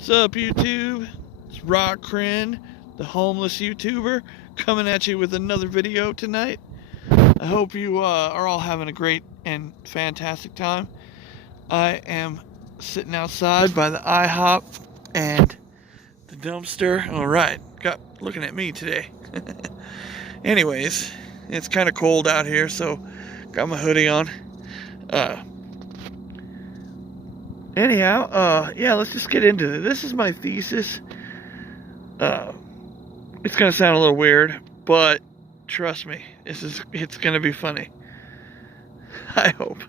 What's up, YouTube? It's Rock Crin, the homeless YouTuber, coming at you with another video tonight. I hope you are all having a great and fantastic time. I am sitting outside by the IHOP and the dumpster. Alright, looking at me today. Anyways, it's kind of cold out here, so got my hoodie on. Yeah, let's just get into it. This is my thesis. It's gonna sound a little weird, but trust me, it's gonna be funny. I hope.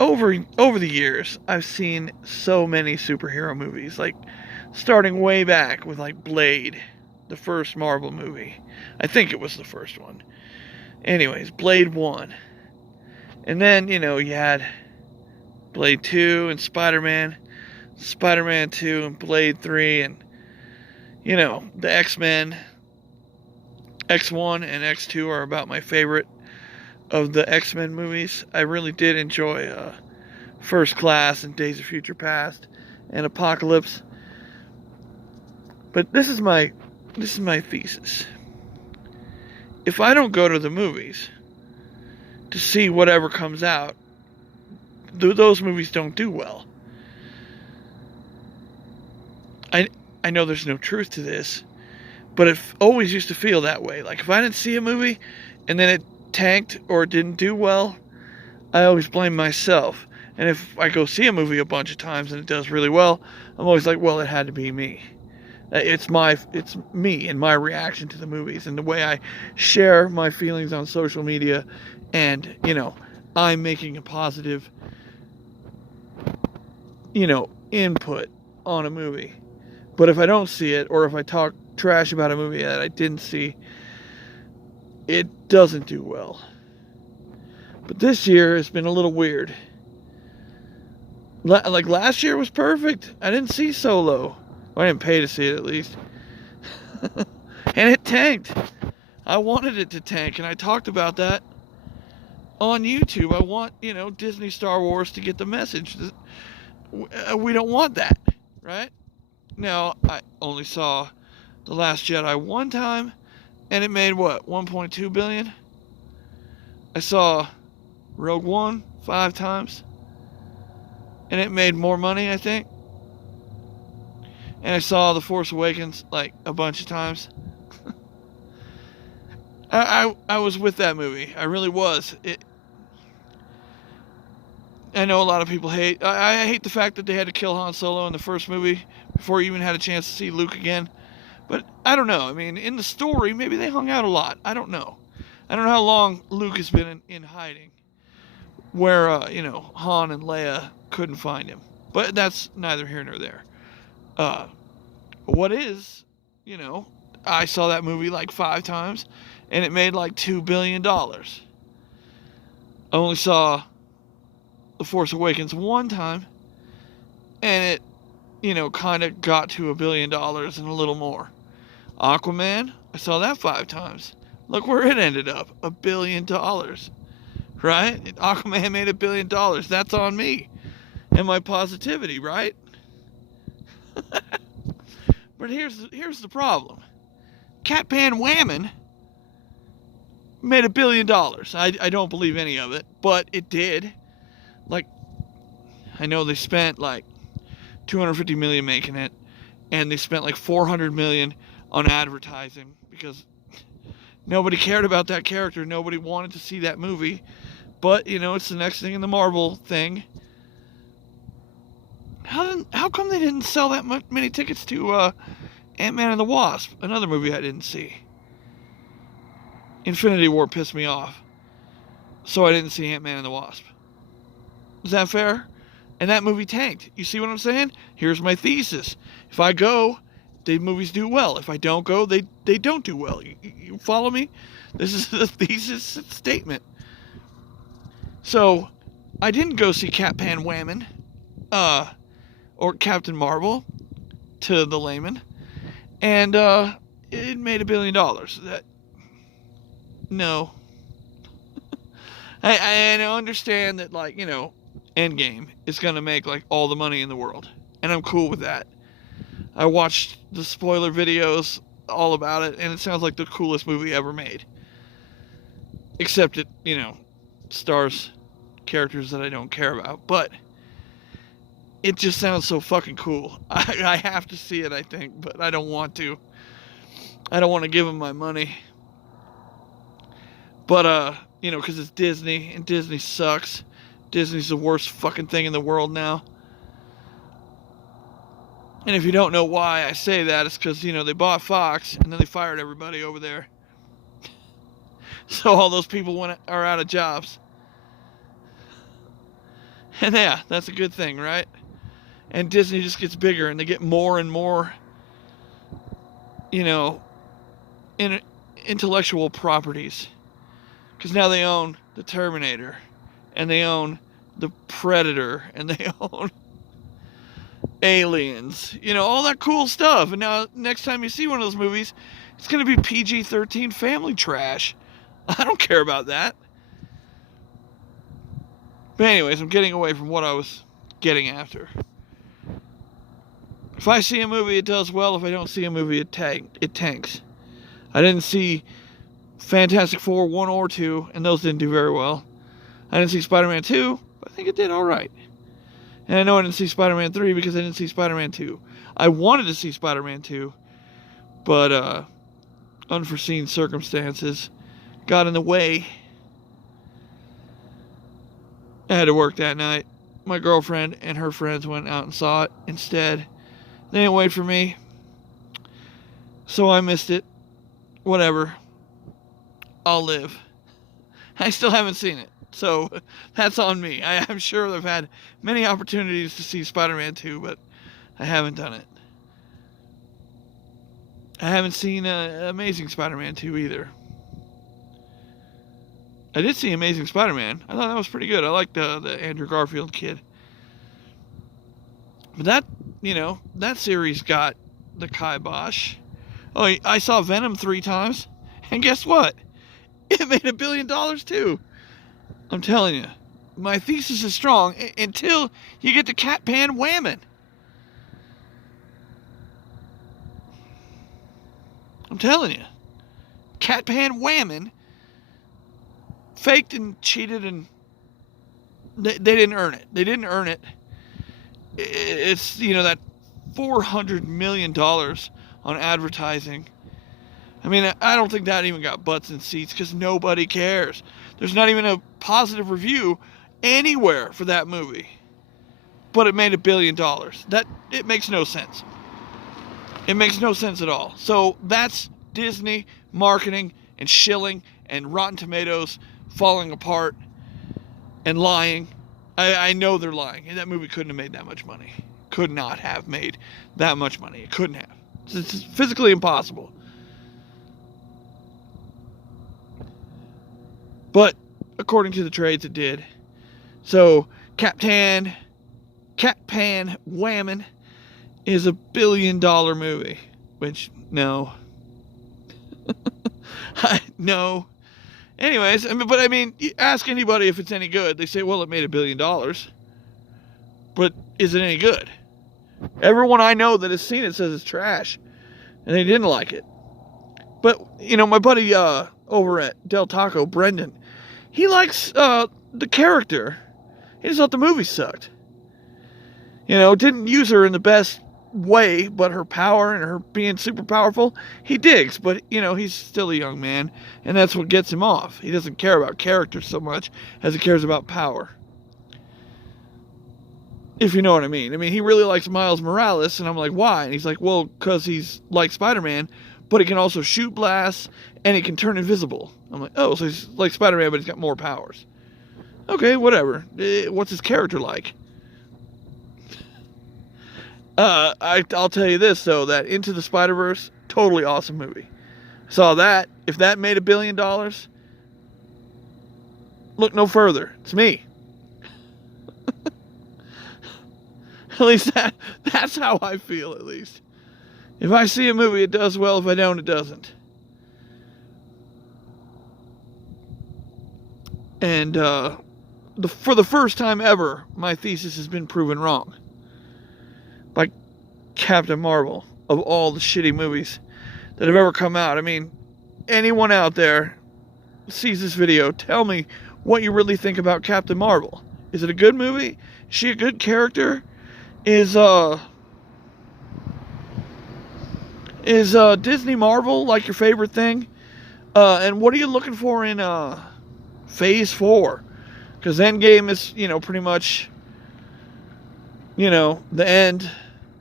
Over the years, I've seen so many superhero movies, like starting way back with like Blade, the first Marvel movie. I think it was the first one. Anyways, Blade 1. And then, you had Blade 2 and Spider-Man 2 and Blade 3 and, the X-Men. X1 and X2 are about my favorite of the X-Men movies. I really did enjoy First Class and Days of Future Past and Apocalypse. But this is my thesis. If I don't go to the movies to see whatever comes out, those movies don't do well. I know there's no truth to this, but it always used to feel that way. Like if I didn't see a movie and then it tanked or didn't do well, I always blame myself. And if I go see a movie a bunch of times and it does really well, I'm always like, well, it had to be me. It's me and my reaction to the movies and the way I share my feelings on social media, and I'm making a positive input on a movie. But if I don't see it, or if I talk trash about a movie that I didn't see, it doesn't do well. But this year has been a little weird. Like last year was perfect. I didn't see Solo. I didn't pay to see it, at least. And it tanked. I wanted it to tank, and I talked about that on YouTube. I want, Disney Star Wars to get the message. We don't want that, right? Now, I only saw The Last Jedi one time, and it made, what, 1.2 billion? I saw Rogue One 5 times, and it made more money, I think. And I saw The Force Awakens like a bunch of times. I was with that movie. I really was. I know a lot of people hate. I hate the fact that they had to kill Han Solo in the first movie before you even had a chance to see Luke again. But I don't know. I mean, in the story, maybe they hung out a lot. I don't know. I don't know how long Luke has been in hiding, where Han and Leia couldn't find him. But that's neither here nor there. What is, I saw that movie like 5 times, and it made like $2 billion. I only saw The Force Awakens one time, and it, kind of got to $1 billion and a little more. Aquaman, I saw that 5 times. Look where it ended up, $1 billion. Right? Aquaman made $1 billion. That's on me and my positivity, right? But here's the problem. Catpan Wahmen made $1 billion. I don't believe any of it, but it did. Like, I know they spent like $250 million making it, and they spent like $400 million on advertising because nobody cared about that character. Nobody wanted to see that movie. But it's the next thing in the Marvel thing. How come they didn't sell that many tickets to Ant-Man and the Wasp, another movie I didn't see? Infinity War pissed me off, so I didn't see Ant-Man and the Wasp. Is that fair? And that movie tanked. You see what I'm saying? Here's my thesis. If I go, the movies do well. If I don't go, they don't do well. You follow me? This is the thesis statement. So, I didn't go see Catpan Wahmen, or Captain Marvel, to the layman, and it made $1 billion. No. I understand that, Endgame is going to make like all the money in the world. And I'm cool with that. I watched the spoiler videos all about it, and it sounds like the coolest movie ever made. Except it, stars characters that I don't care about. But it just sounds so fucking cool. I have to see it, I think, but I don't want to. I don't want to give them my money. But, because it's Disney, and Disney sucks. Disney's the worst fucking thing in the world now. And if you don't know why I say that, it's because, they bought Fox, and then they fired everybody over there. So all those people are out of jobs. And yeah, that's a good thing, right? And Disney just gets bigger, and they get more and more, intellectual properties. Because now they own the Terminator, and they own the Predator, and they own Aliens, all that cool stuff. And now next time you see one of those movies, it's going to be PG-13 family trash. I don't care about that. But anyways, I'm getting away from what I was getting after. If I see a movie, it does well. If I don't see a movie, it tanks. I didn't see Fantastic Four 1 or 2, and those didn't do very well. I didn't see Spider-Man 2, but I think it did alright. And I know I didn't see Spider-Man 3 because I didn't see Spider-Man 2. I wanted to see Spider-Man 2, but unforeseen circumstances got in the way. I had to work that night. My girlfriend and her friends went out and saw it instead. They didn't wait for me, so I missed it. Whatever. I'll live. I still haven't seen it, so that's on me. I'm sure I've had many opportunities to see Spider-Man 2, but I haven't done it. I haven't seen Amazing Spider-Man 2 either. I did see Amazing Spider-Man. I thought that was pretty good. I liked the Andrew Garfield kid. But that series got the kibosh. Oh, I saw Venom 3 times, and guess what? It made $1 billion too. I'm telling you, my thesis is strong until you get to Catpan Wahmen. I'm telling you, Catpan Wahmen faked and cheated, and they didn't earn it. They didn't earn it. It's, that $400 million on advertising. I mean, I don't think that even got butts in seats because nobody cares. There's not even a positive review anywhere for that movie. But it made $1 billion. It makes no sense. It makes no sense at all. So that's Disney marketing and shilling and Rotten Tomatoes falling apart and lying. I know they're lying. That movie couldn't have made that much money. Could not have made that much money. It couldn't have. It's physically impossible. But according to the trades, it did. So Catpan Wahmen is $1 billion movie. Which, no. No. Anyways, but I mean, ask anybody if it's any good. They say, well, it made $1 billion. But is it any good? Everyone I know that has seen it says it's trash. And they didn't like it. But, my buddy over at Del Taco, Brendan, he likes the character. He just thought the movie sucked. Didn't use her in the best way, but her power and her being super powerful, he digs. But, he's still a young man, and that's what gets him off. He doesn't care about character so much as he cares about power. If you know what I mean. I mean, he really likes Miles Morales, and I'm like, why? And he's like, well, because he's like Spider-Man, but he can also shoot blasts, and he can turn invisible. I'm like, oh, so he's like Spider-Man, but he's got more powers. Okay, whatever. What's his character like? I'll tell you this, though, that Into the Spider-Verse, totally awesome movie. Saw that. If that made $1 billion, look no further. It's me. At least that's how I feel, at least. If I see a movie, it does well. If I don't, it doesn't. And for the first time ever, my thesis has been proven wrong by Captain Marvel. Of all the shitty movies that have ever come out, I mean, anyone out there sees this video, tell me what you really think about Captain Marvel. Is it a good movie? Is she a good character? Is Disney Marvel like your favorite thing? And what are you looking for in Phase 4? Because Endgame is, pretty much, the end.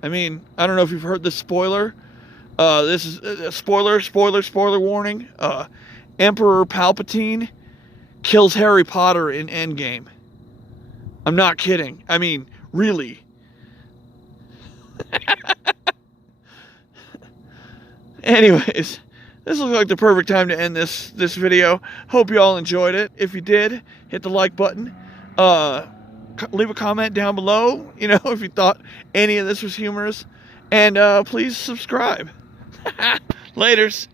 I mean, I don't know if you've heard this spoiler. This is a spoiler warning. Emperor Palpatine kills Harry Potter in Endgame. I'm not kidding. I mean, really. Anyways, this looks like the perfect time to end this video. Hope you all enjoyed it. If you did, hit the like button. Leave a comment down below, if you thought any of this was humorous. And please subscribe. Laters.